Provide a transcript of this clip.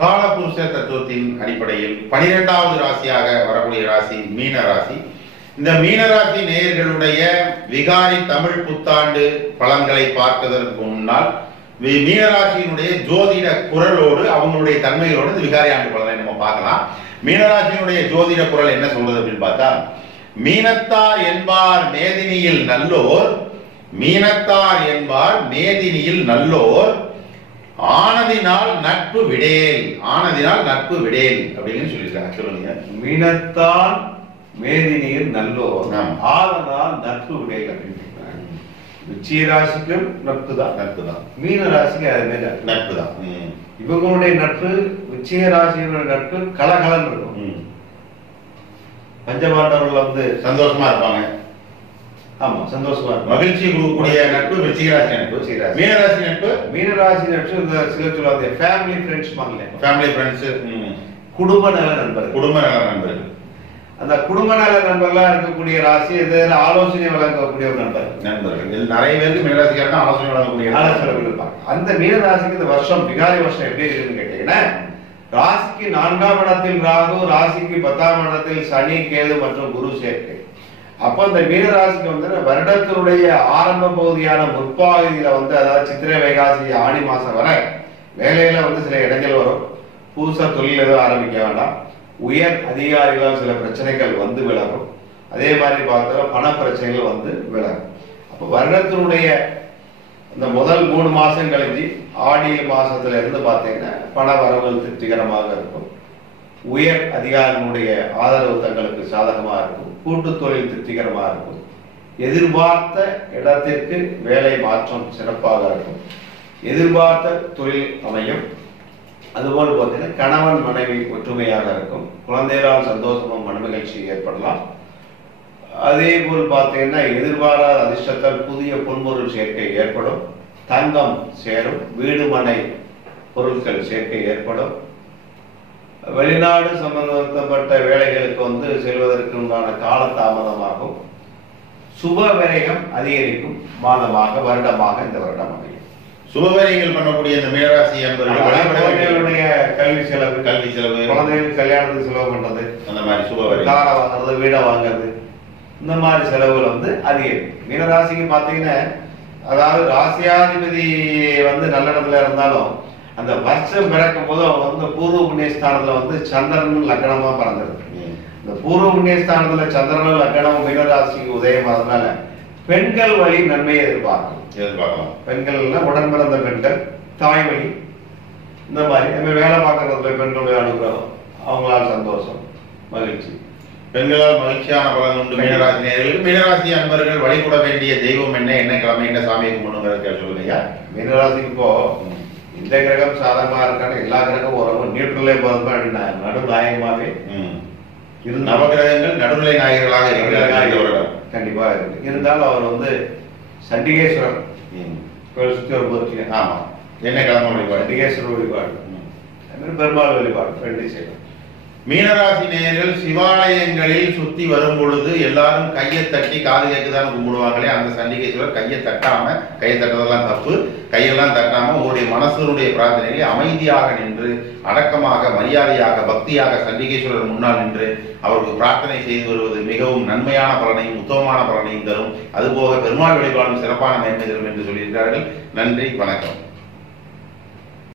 காலபுருஷ தத்துவத்தின் அடிப்படையில் பனிரெண்டாவது ராசியாக வரக்கூடிய ராசி மீன ராசி. இந்த மீன ராசி நேயர்களுடைய விகாரி தமிழ் புத்தாண்டு பலன்களை பார்ப்பதற்கு முன்னால் மீனராசியினுடைய மீன ராசியினுடைய ஜோதிட குரலோடு அவங்களுடைய தன்மைகளோடு இந்த விகாரி ஆண்டு பலனை நம்ம பார்க்கலாம். மீனராசியினுடைய ஜோதிட குரல் என்ன சொல்றது அப்படின்னு பார்த்தா மீனத்தார் என்பார் மேதினியில் நல்லோர் மீனத்தார் என்பார் மேதினியில் நல்லோர் ஆனதினால் நட்பு விடேல் ஆனதினால் நட்பு விடேல் அப்படின்னு சொல்லியிருக்காங்க சொல்லுங்க மீனத்தான் மேதினியில் நல்லோர் ஆம். ஆதலால் நட்பு உடையல் அப்படின்னு சொல்றாங்க. விருச்சிக ராசிக்கும் நட்பு தான் நட்பு தான் மீன ராசிக்கு அது மாதிரி நட்பு. தான். இவங்களுடைய நட்பு விருச்சிக ராசியினுடைய நட்பு கலகலன்னு இருக்கும். பஞ்சபாண்டவர்கள் வந்து சந்தோஷமா இருப்பாங்க ஆமா சந்தோஷமா இருக்கும். மகிழ்ச்சி கொடுக்கக்கூடிய நட்பு விருச்சிகராசி நட்பு. மீனராசி நட்பு? மீனராசி நட்பு இந்த சிலர் சொல்லுவாங்க ஃபேமிலி ஃப்ரெண்ட்ஸ் பாங்களே ஃபேமிலி ஃப்ரெண்ட்ஸ் குடும்ப நல நண்பர்கள். குடும்ப நல நண்பர்கள். அந்த குடும்ப நல நண்பர்களா இருக்கக்கூடிய ராசி இதில் ஆலோசனை வழங்கக்கூடிய ஒரு நண்பர். நண்பர்கள். இதில் நிறைய பேருக்கு மீனராசிக்காரங்க ஆலோசனை வழங்கக்கூடிய ஆலோசனை இருப்பாங்க. அந்த மீன ராசிக்கு இந்த வருஷம் விகாரி வருஷம் எப்படி இருக்குன்னு கேட்டீங்கன்னா ராசிக்கு நான்காம் இடத்தில் ராகு ராசிக்கு பத்தாம் இடத்தில் சனி கேது மற்றும் குரு சேர்க்கை. அப்ப இந்த மீனராசிக்கு வந்து வருடத்தினுடைய ஆரம்ப பகுதியான முற்பாகுதியில வந்து அதாவது சித்திரை வைகாசி ஆணி மாசம் வரை வேலையில வந்து சில இடங்கள் வரும். புதுசா தொழில் எதுவும் ஆரம்பிக்க வேண்டாம். உயர் அதிகாரிகளால் சில பிரச்சனைகள் வந்து விலகும். அதே மாதிரி பார்த்தா பண பிரச்சனைகள் வந்து விலகும். அப்போ வருடத்தினுடைய இந்த முதல் மூணு மாசம் கழிஞ்சு ஆடி மாசத்துல இருந்து பார்த்தீங்கன்னா பண வரவுகள் திருப்திகரமாக இருக்கும். உயர் அதிகாரிகளுடைய ஆதரவு தங்களுக்கு சாதகமாக இருக்கும். கூட்டு தொழில் திருப்திகரமாக இருக்கும். எதிர்பார்த்த இடத்திற்கு வேலை மாற்றம் சிறப்பாக இருக்கும். எதிர்பார்த்த தொழில் அமையும். அதுபோல் பார்த்தீங்கன்னா கணவன் மனைவி ஒற்றுமையாக இருக்கும். குழந்தைகளால் சந்தோஷமும் மனமகிழ்ச்சி ஏற்படலாம். அதே போல் பார்த்தீங்கன்னா எதிர்பாராத அதிர்ஷ்டத்தால் புதிய பொன்பொருள் சேர்க்கை ஏற்படும். தங்கம் சேரும். வீடு மனை பொருட்கள் சேர்க்கை ஏற்படும். வெளிநாடு சம்பந்தப்பட்ட வேலைகளுக்கு வந்து செல்வதற்கு உண்டான கால தாமதமாகும் சுப விரயம் அதிகரிக்கும். மாதமாக வருடமாக இந்த வருடம் அமையும். சுபகாரியங்கள் பண்ணக்கூடிய இந்த வேண்டிய குழந்தைகளுடைய கல்வி செலவு. கல்வி செலவு. குழந்தைகளுக்கு கல்யாணத்துக்கு செலவு பண்றது. அந்த மாதிரி சுபகாரியம் காரை வாங்குறது வீடை வாங்குறது. இந்த மாதிரி செலவுகள் வந்து அதிகரிக்கும். மீனராசிக்கு பார்த்தீங்கன்னா அதாவது ராசியாதிபதி வந்து நல்ல இடத்துல இருந்தாலும் அந்த வருஷம் பிறக்கும் போது அவங்க வந்து பூர்வ புண்ணியஸ்தானத்துல வந்து சந்திரன் லக்னமா பிறந்திருக்கு. இந்த பூர்வ புண்ணியஸ்தானத்துல சந்திரன் லக்னம் மீனராசிக்கு உதயமாதனால பெண்கள் வழி நன்மையை எதிர்பார்க்கும். எதிர்பார்க்கலாம். பெண்கள்னா உடன் பிறந்த பெண்கள் தாய் வழி இந்த மாதிரி. நம்ம வேலை பார்க்கறதுல பெண்களுடைய அனுகிரகம் அவங்களால சந்தோஷம் மகிழ்ச்சி. பெண்களால் மகிழ்ச்சியான பலன் உண்டு. மீனராசி மீனராசி அன்பர்கள் வழிபட வேண்டிய தெய்வம் என்ன என்ன கிழமை என்ன சாமியை கும்பிடுங்கிறத சொல்லுங்க மீனராசிக்கு இப்போ இந்த கிரகம் சாதகமா இருக்கான்னு எல்லா கிரகம் ஒரு நியூட்ரலே போதும் அப்படின்னா நடு நாயகமாவே ம். இருந்தாலும் நவகிரகங்கள் நடுநிலை நாயகர்களாக இருக்கிறார்கள் இந்த வருடம். கண்டிப்பா இருக்கு. இருந்தாலும் அவர் வந்து சண்டிகேஸ்வரர். சுத்தி வரும்போது ஆமா. என்ன கிழமை வழிபாடு சண்டிகேஸ்வரர் வழிபாடு. பெருமாள் வழிபாடு ரெண்டு செய்யணும் மீனராசி நேயர்கள் சிவாலயங்களில் சுத்தி வரும் பொழுது எல்லாரும் கையை தட்டி காது கேட்குதான் கும்பிடுவாங்களே? அந்த சண்டிகேஸ்வரர் கையை தட்டாம கையை தட்டுறதெல்லாம் தப்பு. கையெல்லாம் தட்டாம உங்களுடைய மனசனுடைய பிரார்த்தனைகளை அமைதியாக நின்று அடக்கமாக மரியாதையாக பக்தியாக சண்டிகேஸ்வரர் முன்னால் நின்று அவருக்கு பிரார்த்தனை செய்து வருவது மிகவும் நன்மையான பலனையும் உத்தமமான பலனையும் தரும். அதுபோக பெருமாள் வழிபாடும் சிறப்பான மேன்மை தரும் என்று சொல்லியிருக்கிறார்கள். நன்றி வணக்கம்.